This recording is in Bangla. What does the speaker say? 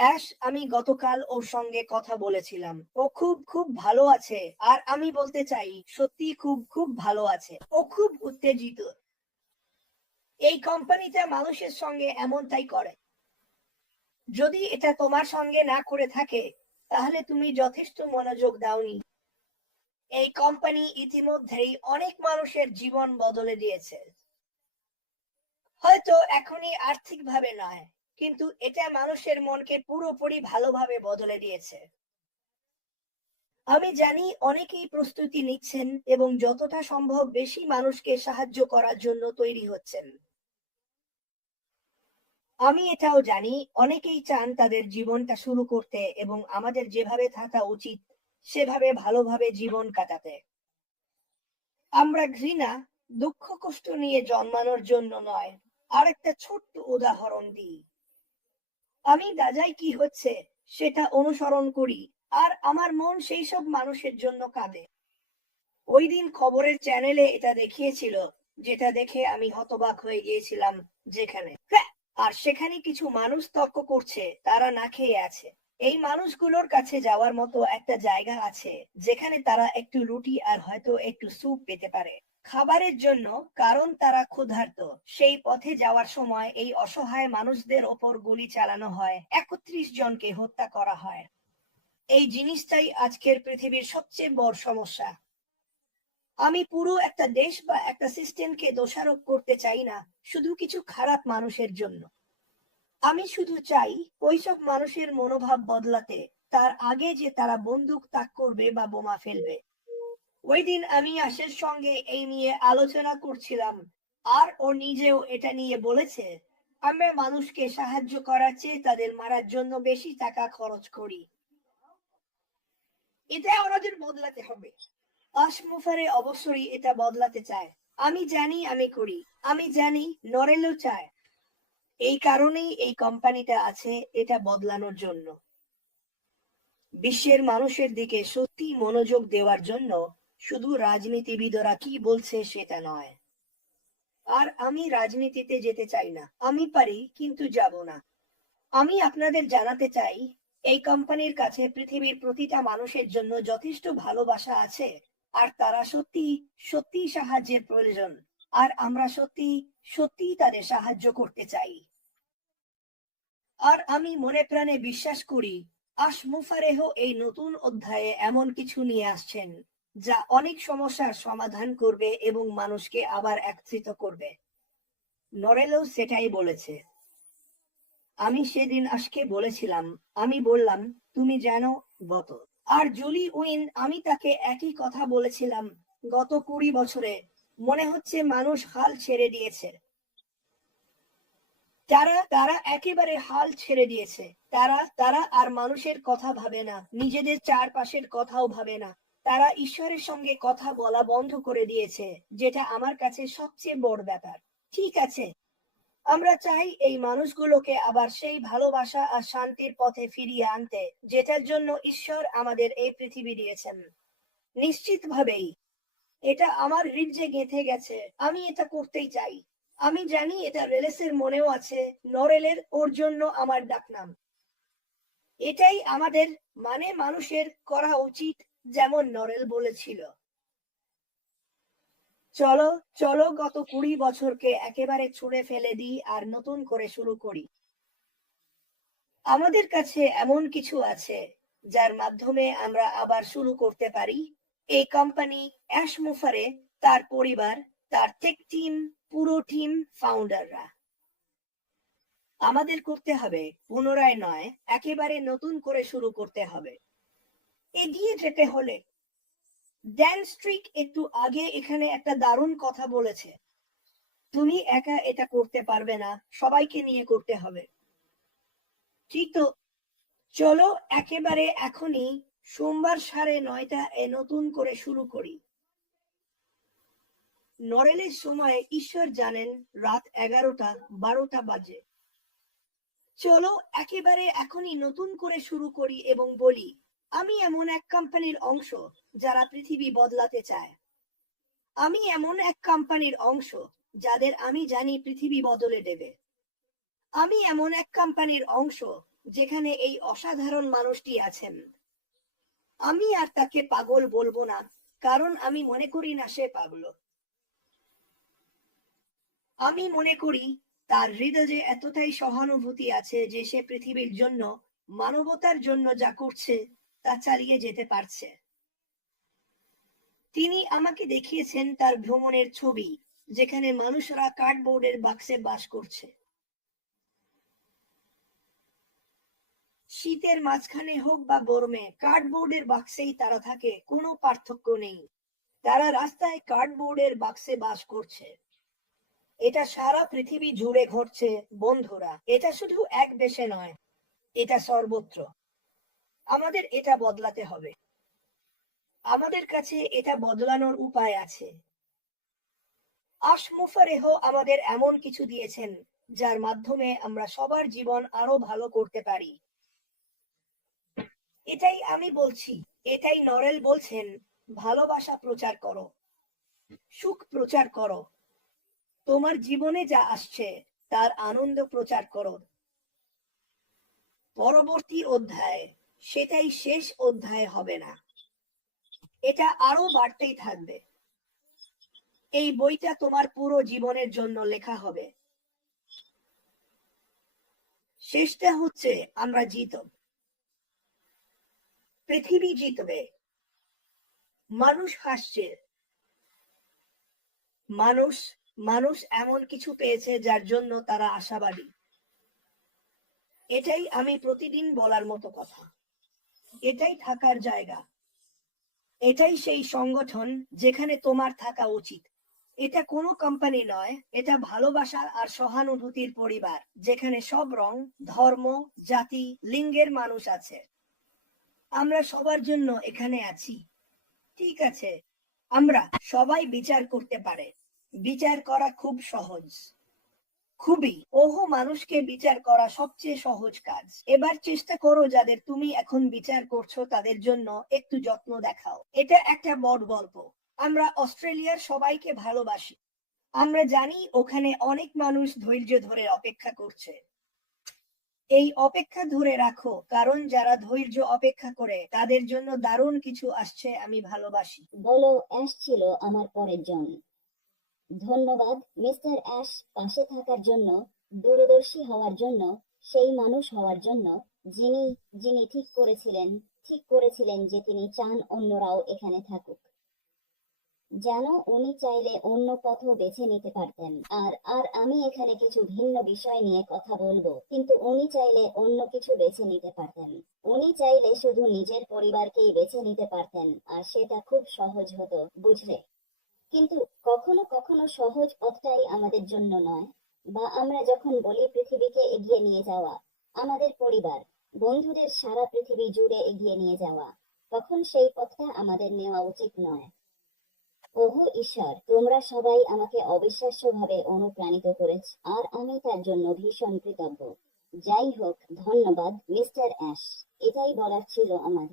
অ্যাশ, আমি গতকাল ওর সঙ্গে কথা বলেছিলাম। ও খুব খুব ভালো আছে। আর আমি বলতে চাই, সত্যি খুব খুব ভালো আছে। ও খুব উত্তেজিত। এই কোম্পানিটা মানুষের সঙ্গে এমনটাই করে। যদি এটা তোমার সঙ্গে না করে থাকে, তাহলে তুমি যথেষ্ট মনোযোগ দাওনি। এই কোম্পানি ইতিমধ্যেই অনেক মানুষের জীবন বদলে দিয়েছে। হয়তো এখনই আর্থিকভাবে নয়, কিন্তু এটা মানুষের মনকে পুরোপুরি ভালোভাবে বদলে দিয়েছে। আমি জানি অনেকেই প্রস্তুতি নিচ্ছেন এবং যতটা সম্ভব বেশি মানুষকে সাহায্য করার জন্য তৈরি হচ্ছেন। আমি এটাও জানি অনেকেই চান তাদের জীবনটা শুরু করতে এবং আমাদের যেভাবে থাকা উচিত সেভাবে ভালোভাবে জীবন কাটাতে। আমরা ঘৃণা, দুঃখ কষ্ট নিয়ে জন্মানোর জন্য নয়। আরেকটা ছোট্ট উদাহরণ দিই। আমি গাজায় কি হচ্ছে সেটা অনুসরণ করি, আর আমার মন সেই সব মানুষের জন্য কাঁদে। ওই দিন খবরের চ্যানেলে এটা দেখিয়েছিল, যেটা দেখে আমি হতবাক হয়ে গিয়েছিলাম। যেখানে আর সেখানে কিছু মানুষ তর্ক করছে, তারা না খেয়ে আছে। এই মানুষগুলোর কাছে যাওয়ার মতো একটা জায়গা আছে যেখানে তারা একটু রুটি আর হয়তো একটু স্যুপ পেতে পারে খাবারের জন্য, কারণ তারা ক্ষুধার্ত। সেই পথে যাওয়ার সময় এই অসহায় মানুষদের ওপর গুলি চালানো হয়, 31 জনকে হত্যা করা হয়। এই জিনিসটাই আজকের পৃথিবীর সবচেয়ে বড় সমস্যা। আমি পুরো একটা দেশ বা একটা সিস্টেমকে দোষারোপ করতে চাই না শুধু কিছু খারাপ মানুষের জন্য। আমি শুধু চাই ওইসব মানুষের মনোভাব বদলাতে, তার আগে যে তারা বন্দুক তাক করবে বা বোমা ফেলবে। ওই দিন আমি আশের সঙ্গে এই নিয়ে আলোচনা করছিলাম, আর ও নিজেও এটা নিয়ে বলেছে, আমরা মানুষকে সাহায্য করার চেয়ে তাদের মারার জন্য বেশি টাকা খরচ করি। এটা আমাদের বদলাতে হবে। আশমুফারে অবশ্যই এটা বদলাতে চায়। আমি জানি, আমি করি। আমি জানি নরেলও চায়। এই কারণেই এই কোম্পানিটা আছে, এটা বদলানোর জন্য। বিশ্বের মানুষের দিকে সত্যি মনোযোগ দেওয়ার জন্য, শুধু রাজনীতিবিদরা কি বলছে সেটা নয়। আর আমি রাজনীতিতে যেতে চাই না। আমি পারি, কিন্তু যাব না। আমি আপনাদের জানাতে চাই, এই কোম্পানির কাছে পৃথিবীর প্রতিটা মানুষের জন্য যথেষ্ট ভালোবাসা আছে। আর তারা সত্যি সত্যি সাহায্যের প্রয়োজন। আর আমরা সত্যি সত্যি তাদের সাহায্য করতে চাই। আর আমি মনে প্রাণে বিশ্বাস করি, আশমুফারেহ এই নতুন অধ্যায়ে এমন কিছু নিয়ে আসছেন যা অনেক সমস্যার সমাধান করবে এবং মানুষকে আবার একত্রিত করবে। নরেলও সেটাই বলেছে। আমি সেদিন আজকে বলেছিলাম, আমি বললাম, তুমি জানো, গত আর জুলি উইন, আমি তাকে একই কথা বলেছিলাম। গত 20 বছরে মনে হচ্ছে মানুষ হাল ছেড়ে দিয়েছে। তারা তারা একেবারে হাল ছেড়ে দিয়েছে। তারা তারা আর মানুষের কথা ভাবে না, নিজেদের চারপাশের কথাও ভাবে না। তারা ঈশ্বরের সঙ্গে কথা বলা বন্ধ করে দিয়েছে, যেটা আমার কাছে সবচেয়ে বড় ব্যাপার। ঠিক আছে, আমরা চাই এই মানুষগুলোকে আবার সেই ভালোবাসা আর শান্তির পথে ফিরিয়ে আনতে, যেটার জন্য ঈশ্বর আমাদের এই পৃথিবী দিয়েছেন। নিশ্চিতভাবেই এটা আমার হৃদয়ে গেঁথে গেছে। আমি এটা করতেই চাই। আমি জানি এটা রেলেসের মনেও আছে। নরেলের ওর জন্য আমার ডাকনাম। এটাই আমাদের, মানে মানুষের করা উচিত, যেমন নরেল বলেছিল। চলো, চলো গত 20 বছরকে একেবারে ছুঁড়ে ফেলে দিই আর নতুন করে শুরু করি। আমাদের কাছে এমন কিছু আছে যার মাধ্যমে আমরা আবার শুরু করতে পারি। এই কোম্পানি, অ্যাশ মুফারে, তার পরিবার, তার টেক টিম, পুরো টিম, ফাউন্ডাররা। আমাদের করতে হবে পুনরায় নয়, একেবারে নতুন করে শুরু করতে হবে। এগিয়ে যেতে হলে, ড্যান স্ট্রিক একটু আগে এখানে একটা দারুণ কথা বলেছে, তুমি একা এটা করতে পারবে না, সবাইকে নিয়ে করতে হবে। ঠিক তো, চলো একেবারে এখনই সোমবার 9:30 এ নতুন করে শুরু করি। নরেলের সময় ঈশ্বর জানেন রাত 11টা 12টা বাজে। চলো একেবারে এখনই নতুন করে শুরু করি এবং বলি, আমি এমন এক কোম্পানির অংশ যারা পৃথিবী বদলাতে চায়। আমি এমন এক কোম্পানির অংশ যাদের আমি জানি পৃথিবী বদলে দেবে। আমি এমন এক কোম্পানির অংশ যেখানে এই অসাধারণ মানুষটি আছেন। আমি আর তাকে পাগল বলবো না, কারণ আমি মনে করি না সে পাগল। আমি মনে করি তার হৃদয়ে এতটাই সহানুভূতি আছে যে সে পৃথিবীর জন্য, মানবতার জন্য যা করছে তা চালিয়ে যেতে পারছে। তিনি আমাকে দেখিয়েছেন তার ভ্রমণের ছবি, যেখানে মানুষরা কার্ডবোর্ডের বাক্সে বাস করছে। শীতের মাঝখানে হোক বা গরমে, কার্ডবোর্ডের বাক্সেই তারা থাকে, কোনো পার্থক্য নেই। তারা রাস্তায় কার্ডবোর্ডের বাক্সে বাস করছে। এটা সারা পৃথিবী জুড়ে ঘটছে বন্ধুরা। এটা শুধু এক দেশে নয়, এটা সর্বত্র। আমাদের এটা বদলাতে হবে। আমাদের কাছে এটা বদলানোর উপায় আছে। আশমুফারেহ আমাদের এমন কিছু দিয়েছেন যার মাধ্যমে আমরা সবার জীবন আরো ভালো করতে পারি। এটাই আমি বলছি, এটাই নরেল বলছেন। ভালোবাসা প্রচার করো, সুখ প্রচার করো, তোমার জীবনে যা আসছে তার আনন্দ প্রচার করো। পরবর্তী অধ্যায়, সেটাই শেষ অধ্যায় হবে না, এটা আরো বাড়তেই থাকবে। এই বইটা তোমার পুরো জীবনের জন্য লেখা হবে। শেষটা হচ্ছে আমরা জিতব, পৃথিবী জিতবে। মানুষ হাসছে। মানুষ মানুষ এমন কিছু পেয়েছে যার জন্য তারা আশাবাদী। এটাই আমি প্রতিদিন বলার মতো কথা। এটাই থাকার জায়গা। এটাই সেই সংগঠন যেখানে তোমার থাকা উচিত। এটা কোনো কোম্পানি নয়, এটা ভালোবাসা আর সহানুভূতির পরিবার, যেখানে সব রং, ধর্ম, জাতি, লিঙ্গের মানুষ আছে। আমরা সবার জন্য এখানে আছি। ঠিক আছে, আমরা সবাই বিচার করতে পারে। বিচার করা খুব সহজ, খুবই। ওহো, মানুষকে বিচার করা সবচেয়ে সহজ কাজ। এবার চেষ্টা করো যাদের তুমি এখন বিচার করছো তাদের জন্য একটু যত্ন দেখাও। এটা একটা বড় গল্প। আমরা অস্ট্রেলিয়ার সবাইকে ভালোবাসি। আমরা জানি ওখানে অনেক মানুষ ধৈর্য ধরে অপেক্ষা করছে। এই অপেক্ষা ধরে রাখো, কারণ যারা ধৈর্য অপেক্ষা করে তাদের জন্য দারুণ কিছু আসছে। আমি ভালোবাসি। বলো, অ্যাশ ছিল আমার পরের জন। ধন্যবাদ মিস্টার অ্যাশ, পাশে থাকার জন্য, দূরদর্শী হওয়ার জন্য, সেই মানুষ হওয়ার জন্য যিনি যিনি ঠিক করেছিলেন যে তিনি চান অন্যরাও এখানে থাকুক। জানো, উনি চাইলে অন্য পথও বেছে নিতে পারতেন। আর আর আমি এখানে কিছু ভিন্ন বিষয় নিয়ে কথা বলবো, কিন্তু উনি চাইলে অন্য কিছু বেছে নিতে পারতেন। উনি চাইলে শুধু নিজের পরিবারকেই বেছে নিতে পারতেন, আর সেটা খুব সহজ হতো, বুঝলে? কিন্তু কখনো কখনো সহজ পথটাই আমাদের জন্য নয়। বা আমরা যখন বলি পৃথিবীকে এগিয়ে নিয়ে যাওয়া, আমাদের পরিবার, বন্ধুদের সারা পৃথিবী জুড়ে এগিয়ে নিয়ে যাওয়া, তখন সেই পথটা আমাদের নেওয়া উচিত নয়। ওহো ঈশ্বর, তোমরা সবাই আমাকে অবিশ্বাস্যভাবে অনুপ্রাণিত করেছ, আর আমি তার জন্য ভীষণ কৃতজ্ঞ। যাই হোক, ধন্যবাদ মিস্টার অ্যাশ, এটাই বলার ছিল আমার।